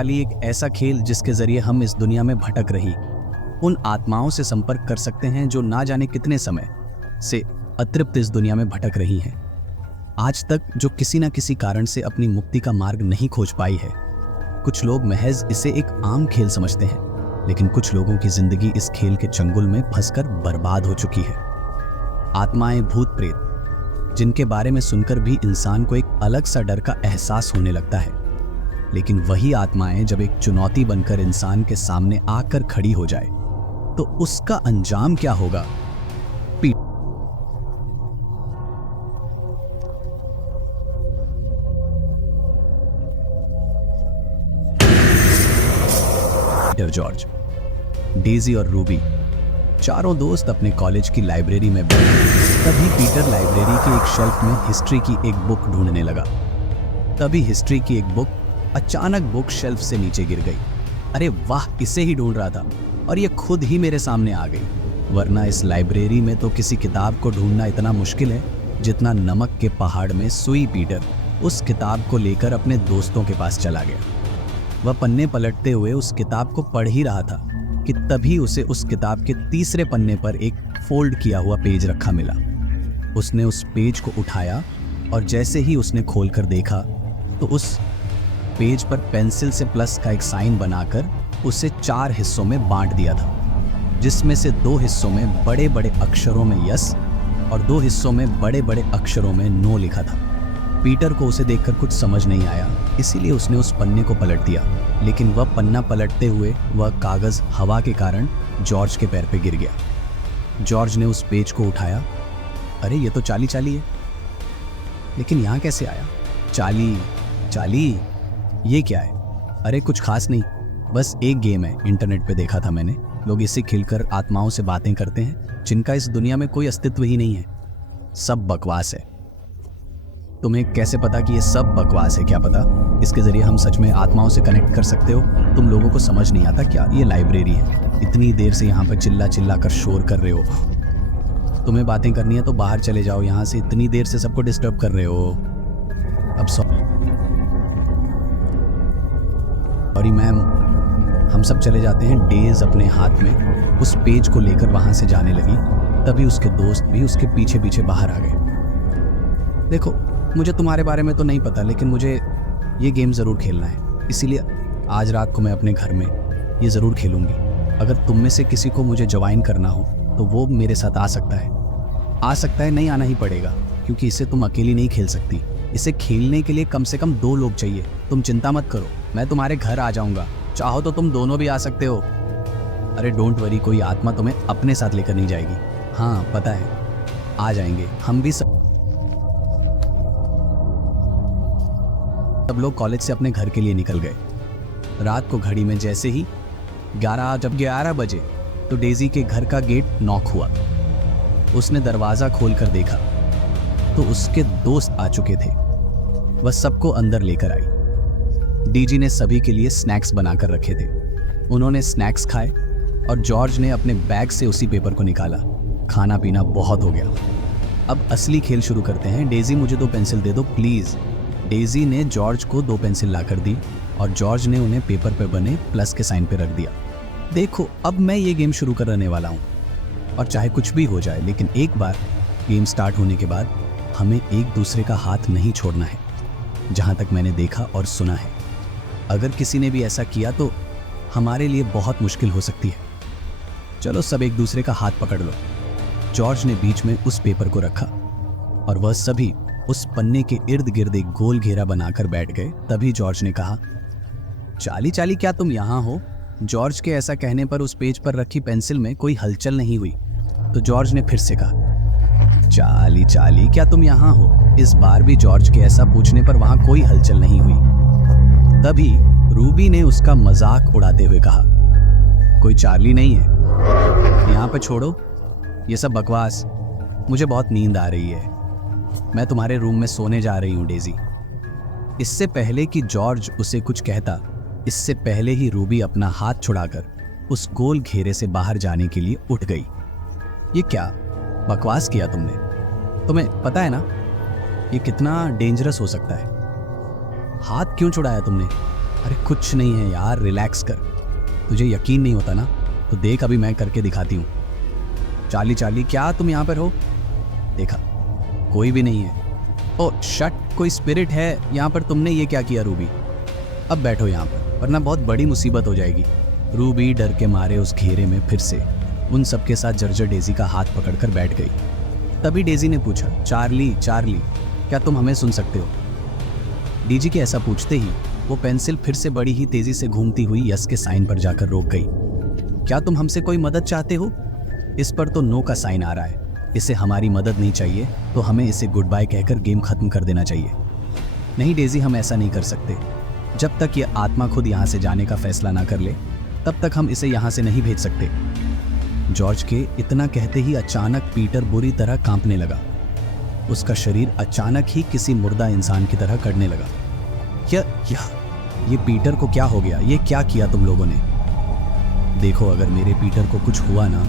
खाली एक ऐसा खेल जिसके जरिए हम इस दुनिया में भटक रही उन आत्माओं से संपर्क कर सकते हैं जो ना जाने कितने समय से अतृप्त इस दुनिया में भटक रही हैं। आज तक जो किसी न किसी कारण से अपनी मुक्ति का मार्ग नहीं खोज पाई है। कुछ लोग महज इसे एक आम खेल समझते हैं, लेकिन कुछ लोगों की जिंदगी इस खेल के चंगुल में फंसकर बर्बाद हो चुकी है। आत्माएं, भूत प्रेत, जिनके बारे में सुनकर भी इंसान को एक अलग सा डर का एहसास होने लगता है। लेकिन वही आत्माएं जब एक चुनौती बनकर इंसान के सामने आकर खड़ी हो जाए तो उसका अंजाम क्या होगा? पीटर, जॉर्ज, डेजी और रूबी चारों दोस्त अपने कॉलेज की लाइब्रेरी में बैठे। तभी पीटर लाइब्रेरी के एक शेल्फ में हिस्ट्री की एक बुक ढूंढने लगा। तभी हिस्ट्री की एक बुक अचानक बुक शेल्फ से नीचे गिर गई। अरे वाह, इसे ही ढूंढ रहा था और ये खुद ही मेरे सामने आ गई। वरना इस लाइब्रेरी में तो किसी किताब को ढूंढना इतना मुश्किल है जितना नमक के पहाड़ में सुई। पीटर उस किताब को लेकर अपने दोस्तों के पास चला गया। वह पन्ने पलटते हुए उस किताब को पढ़ ही रहा था कि तभी उसे उस किताब के तीसरे पन्ने पर एक फोल्ड किया हुआ पेज रखा मिला। उसने उस पेज को उठाया और जैसे ही उसने खोलकर देखा तो उस पेज पर पेंसिल से प्लस का एक साइन बनाकर उसे 4 हिस्सों में बांट दिया था, जिसमें से 2 हिस्सों में बड़े बड़े अक्षरों में यस और 2 हिस्सों में बड़े बड़े अक्षरों में नो लिखा था। पीटर को उसे देखकर कुछ समझ नहीं आया, इसीलिए उसने उस पन्ने को पलट दिया। लेकिन वह पन्ना पलटते हुए वह कागज हवा के कारण जॉर्ज के पैर पे गिर गया। जॉर्ज ने उस पेज को उठाया। अरे ये तो चाली चाली है, लेकिन यहाँ कैसे आया? चाली चाली, ये क्या है? अरे कुछ खास नहीं, बस एक गेम है, इंटरनेट पे देखा था मैंने। लोग इसे खेलकर आत्माओं से बातें करते हैं जिनका इस दुनिया में कोई अस्तित्व ही नहीं है। सब बकवास है। तुम्हें कैसे पता कि ये सब बकवास है? क्या पता इसके जरिए हम सच में आत्माओं से कनेक्ट कर सकते हो। तुम लोगों को समझ नहीं आता क्या? ये लाइब्रेरी है, इतनी देर से यहाँ पर चिल्ला चिल्ला कर शोर कर रहे हो। तुम्हें बातें करनी है तो बाहर चले जाओ, यहाँ से इतनी देर से सबको डिस्टर्ब कर रहे हो। अब सॉरी मैम, हम सब चले जाते हैं। डेज अपने हाथ में उस पेज को लेकर वहां से जाने लगी। तभी उसके दोस्त भी उसके पीछे पीछे बाहर आ गए। देखो, मुझे तुम्हारे बारे में तो नहीं पता, लेकिन मुझे ये गेम ज़रूर खेलना है, इसीलिए आज रात को मैं अपने घर में ये ज़रूर खेलूँगी। अगर तुम में से किसी को मुझे ज्वाइन करना हो तो वो मेरे साथ आ सकता है। नहीं आना ही पड़ेगा, क्योंकि इसे तुम अकेली नहीं खेल सकती। इसे खेलने के लिए कम से कम 2 लोग चाहिए। तुम चिंता मत करो, मैं तुम्हारे घर आ जाऊँगा। चाहो तो तुम दोनों भी आ सकते हो। अरे डोंट वरी, कोई आत्मा तुम्हें अपने साथ लेकर नहीं जाएगी। हाँ पता है, आ जाएंगे हम भी। सब लोग कॉलेज से अपने घर के लिए निकल गए। रात को घड़ी में जैसे ही 11 बजे तो डेजी के घर का गेट नॉक हुआ। उसने दरवाजा खोलकर देखा तो उसके दोस्त आ चुके थे। वह सबको अंदर लेकर आई। डीजी ने सभी के लिए स्नैक्स बनाकर रखे थे। उन्होंने स्नैक्स खाए और जॉर्ज ने अपने बैग से उसी पेपर को निकाला। खाना पीना बहुत हो गया, अब असली खेल शुरू करते हैं। डेजी मुझे 2 पेंसिल दे दो प्लीज। डेजी ने जॉर्ज को 2 पेंसिल लाकर दी और जॉर्ज ने उन्हें पेपर पर बने प्लस के साइन पे रख दिया। देखो, अब मैं ये गेम शुरू करने वाला हूँ और चाहे कुछ भी हो जाए, लेकिन एक बार गेम स्टार्ट होने के बाद हमें एक दूसरे का हाथ नहीं छोड़ना है। जहाँ तक मैंने देखा और सुना है, अगर किसी ने भी ऐसा किया तो हमारे लिए बहुत मुश्किल हो सकती है। चलो सब एक दूसरे का हाथ पकड़ लो। जॉर्ज ने बीच में उस पेपर को रखा और वह सभी उस पन्ने के इर्द गिर्द एक गोल घेरा बनाकर बैठ गए। तभी जॉर्ज ने कहा, चाली चाली क्या तुम यहाँ हो? जॉर्ज के ऐसा कहने पर उस पेज पर रखी पेंसिल में कोई हलचल नहीं हुई। तो जॉर्ज ने फिर से कहा, चाली चाली क्या तुम यहाँ हो? इस बार भी जॉर्ज के ऐसा पूछने पर वहां कोई हलचल नहीं हुई। तभी रूबी ने उसका मजाक उड़ाते हुए कहा, कोई चार्ली नहीं है यहाँ पे, छोड़ो ये सब बकवास। मुझे बहुत नींद आ रही है, मैं तुम्हारे रूम में सोने जा रही हूँ डेजी। इससे पहले कि जॉर्ज उसे कुछ कहता, इससे पहले ही रूबी अपना हाथ छुड़ाकर उस गोल घेरे से बाहर जाने के लिए उठ गई। ये क्या बकवास किया तुमने? तुम्हें पता है ना ये कितना डेंजरस हो सकता है? हाथ क्यों छुड़ाया तुमने? अरे कुछ नहीं है यार, रिलैक्स कर। तुझे यकीन नहीं होता ना, तो देख अभी मैं करके दिखाती हूँ। चार्ली चार्ली, क्या तुम यहाँ पर हो? देखा, कोई भी नहीं है। ओ शट, कोई स्पिरिट है यहाँ पर। तुमने ये क्या किया रूबी? अब बैठो यहाँ पर, वरना बहुत बड़ी मुसीबत हो जाएगी। रूबी डर के मारे उस घेरे में फिर से उन सबके साथ जर्जर डेजी का हाथ पकड़कर बैठ गई। तभी डेजी ने पूछा, चार्ली चार्ली, क्या तुम हमें सुन सकते हो? डीजी के ऐसा पूछते ही वो पेंसिल फिर से बड़ी ही तेजी से घूमती हुई यस के साइन पर जाकर रोक गई। क्या तुम हमसे कोई मदद चाहते हो? इस पर तो नो का साइन आ रहा है। इसे हमारी मदद नहीं चाहिए, तो हमें इसे गुड बाय कहकर गेम खत्म कर देना चाहिए। नहीं डेजी, हम ऐसा नहीं कर सकते। जब तक ये आत्मा खुद यहाँ से जाने का फैसला ना कर ले, तब तक हम इसे यहाँ से नहीं भेज सकते। जॉर्ज के इतना कहते ही अचानक पीटर बुरी तरह कांपने लगा। उसका शरीर अचानक ही किसी मुर्दा इंसान की तरह करने लगा। ये पीटर को क्या हो गया? ये क्या किया तुम लोगों ने? देखो, अगर मेरे पीटर को कुछ हुआ ना,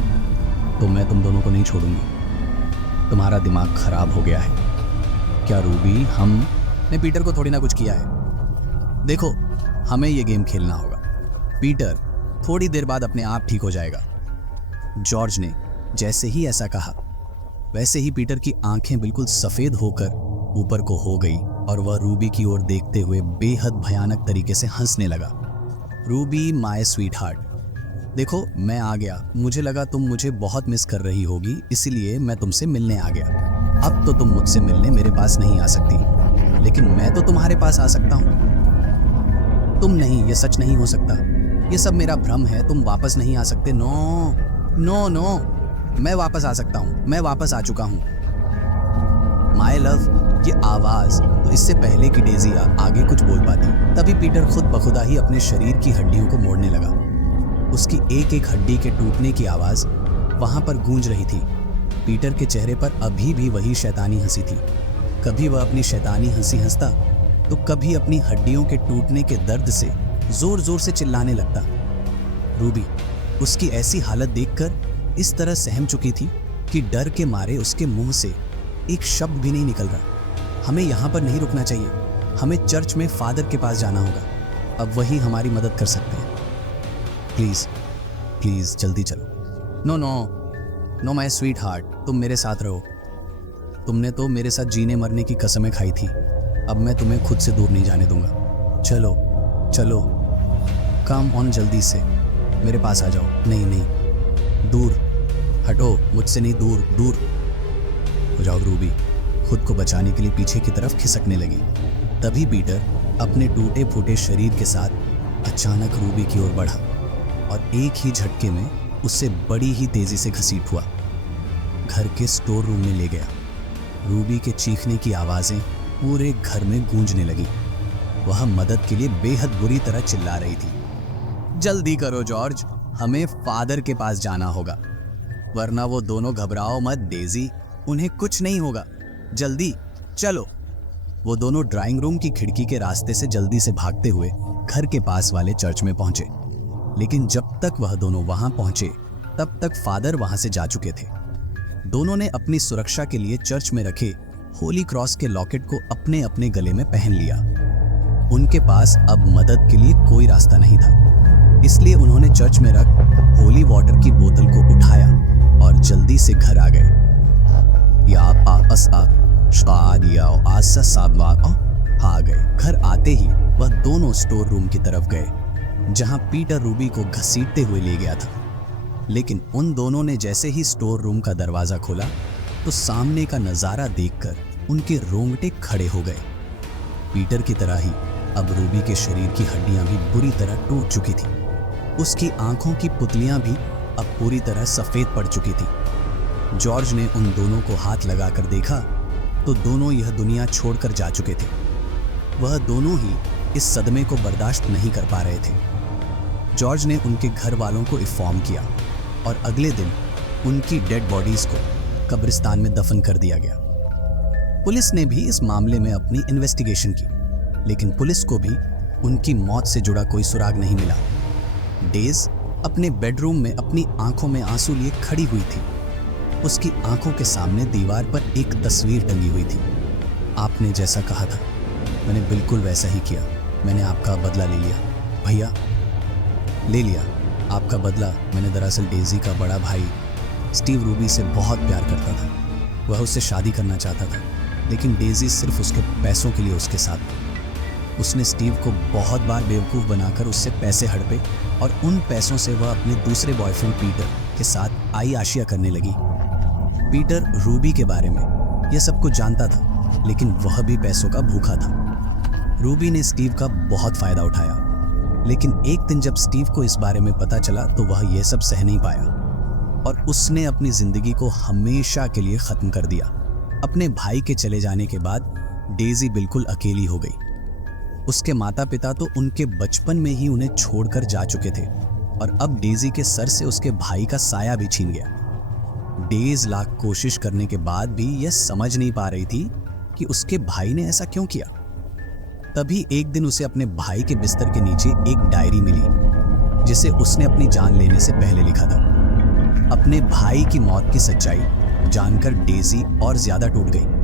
तो मैं तुम दोनों को नहीं छोड़ूंगी। तुम्हारा दिमाग खराब हो गया है क्या रूबी? हमने पीटर को थोड़ी ना कुछ किया है। देखो, हमें ये गेम खेलना होगा। पीटर थोड़ी देर बाद अपने आप ठीक हो जाएगा। जॉर्ज ने जैसे ही ऐसा कहा, वैसे ही पीटर की आंखें बिल्कुल सफेद होकर ऊपर को हो गई और वह रूबी की ओर देखते हुए बेहद भयानक तरीके से हंसने लगा। रूबी माय स्वीट हार्ट, देखो मैं आ गया। मुझे लगा तुम मुझे बहुत मिस कर रही होगी, इसीलिए मैं तुमसे मिलने आ गया। अब तो तुम मुझसे मिलने मेरे पास नहीं आ सकती, लेकिन मैं तो तुम्हारे पास आ सकता हूँ। तुम नहीं, ये सच नहीं हो सकता। ये सब मेरा भ्रम है। तुम वापस नहीं आ सकते। नो नो नो, मैं वापस आ सकता हूँ। मैं वापस आ चुका हूँ। माय लव, ये आवाज तो इससे पहले कि डेजी आगे कुछ बोल पाती, तभी पीटर खुद बखुदा ही अपने शरीर की हड्डियों को मोड़ने लगा। उसकी एक एक हड्डी के टूटने की आवाज वहां पर गूंज रही थी। पीटर के चेहरे पर अभी भी वही शैतानी हंसी थी। कभी वह अपनी शैतानी हंसी हंसता, तो कभी अपनी हड्डियों के टूटने के दर्द से जोर जोर से चिल्लाने लगता। रूबी उसकी ऐसी हालत देखकर इस तरह सहम चुकी थी कि डर के मारे उसके मुंह से एक शब्द भी नहीं निकल रहा। हमें यहाँ पर नहीं रुकना चाहिए। हमें चर्च में फादर के पास जाना होगा। अब वही हमारी मदद कर सकते हैं। प्लीज प्लीज जल्दी चलो। No no no my sweetheart, तुम मेरे साथ रहो। तुमने तो मेरे साथ जीने मरने की कसमें खाई थी। अब मैं तुम्हें खुद से दूर नहीं जाने दूंगा। चलो चलो, कम ऑन, जल्दी से मेरे पास आ जाओ। नहीं नहीं, दूर हटो मुझसे। नहीं, दूर दूर हो जाओ। रूबी खुद को बचाने के लिए पीछे की तरफ खिसकने लगी। तभी पीटर अपने टूटे फूटे शरीर के साथ अचानक रूबी की ओर बढ़ा और एक ही झटके में उससे बड़ी ही तेजी से घसीट हुआ। घर के स्टोर रूम में ले गया। रूबी के चीखने की आवाजें पूरे घर में गूंजने लगी। वह मदद के लिए बेहद बुरी तरह चिल्ला रही थी। जल्दी करो जॉर्ज, हमें फादर के पास जाना होगा, वरना वो दोनों, घबराओ मत डेजी, उन्हें कुछ नहीं होगा। जल्दी चलो। वो दोनों ड्राइंग रूम की खिड़की के रास्ते से जल्दी से भागते हुए घर के पास वाले चर्च में पहुंचे। लेकिन जब तक वह दोनों वहां पहुंचे, तब तक फादर वहां से जा चुके थे। दोनों ने अपनी सुरक्षा के लिए चर्च में रखे होली क्रॉस के लॉकेट को अपने अपने गले में पहन लिया। उनके पास अब मदद के लिए कोई रास्ता नहीं था, इसलिए उन्होंने चर्च में रख होली वाटर की बोतल को उठाया और जल्दी से घर आ गए। आ गए। घर आते ही वह दोनों स्टोर रूम की तरफ गए, जहां पीटर रूबी को घसीटते हुए ले गया था। लेकिन उन दोनों ने जैसे ही स्टोर रूम का दरवाजा खोला, तो सामने का नजारा देखकर उनके रोंगटे खड़े हो गए। पीटर की तरह ही अब रूबी के शरीर की हड्डियां भी बुरी तरह टूट चुकी थी। उसकी आंखों की पुतलियां भी अब पूरी तरह सफेद पड़ चुकी थी। जॉर्ज ने उन दोनों को हाथ लगाकर देखा, तो दोनों यह दुनिया छोड़कर जा चुके थे। वह दोनों ही इस सदमे को बर्दाश्त नहीं कर पा रहे थे। जॉर्ज ने उनके घर वालों को इन्फॉर्म किया और अगले दिन उनकी डेड बॉडीज को कब्रिस्तान में दफन कर दिया गया। पुलिस ने भी इस मामले में अपनी इन्वेस्टिगेशन की, लेकिन पुलिस को भी उनकी मौत से जुड़ा कोई सुराग नहीं मिला। डेज अपने बेडरूम में अपनी आंखों में आंसू लिए खड़ी हुई थी। उसकी आंखों के सामने दीवार पर एक तस्वीर टंगी हुई थी। आपने जैसा कहा था, मैंने बिल्कुल वैसा ही किया। मैंने आपका बदला ले लिया। भैया, ले लिया आपका बदला। मैंने दरअसल डेजी का बड़ा भाई स्टीव रूबी से बहुत प्यार करता था। वह उससे शादी करना चाहता था, लेकिन डेजी सिर्फ उसके पैसों के लिए उसके साथ थी। उसने स्टीव को बहुत बार बेवकूफ़ बनाकर उससे पैसे हड़पे और उन पैसों से वह अपने दूसरे बॉयफ्रेंड पीटर के साथ आई आशिया करने लगी। पीटर रूबी के बारे में यह सब कुछ जानता था, लेकिन वह भी पैसों का भूखा था। रूबी ने स्टीव का बहुत फ़ायदा उठाया, लेकिन एक दिन जब स्टीव को इस बारे में पता चला तो वह यह सब सह नहीं पाया और उसने अपनी ज़िंदगी को हमेशा के लिए ख़त्म कर दिया। अपने भाई के चले जाने के बाद डेजी बिल्कुल अकेली हो गई। उसके माता पिता तो उनके बचपन में ही उन्हें छोड़कर जा चुके थे और अब डेजी के सर से उसके भाई का साया भी छीन गया। डेज लाख कोशिश करने के बाद भी यह समझ नहीं पा रही थी कि उसके भाई ने ऐसा क्यों किया। तभी एक दिन उसे अपने भाई के बिस्तर के नीचे एक डायरी मिली, जिसे उसने अपनी जान लेने से पहले लिखा था। अपने भाई की मौत की सच्चाई जानकर डेजी और ज्यादा टूट गई।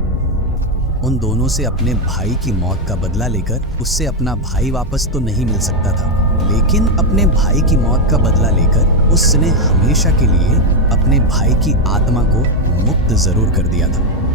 उन दोनों से अपने भाई की मौत का बदला लेकर उससे अपना भाई वापस तो नहीं मिल सकता था, लेकिन अपने भाई की मौत का बदला लेकर उसने हमेशा के लिए अपने भाई की आत्मा को मुक्त जरूर कर दिया था।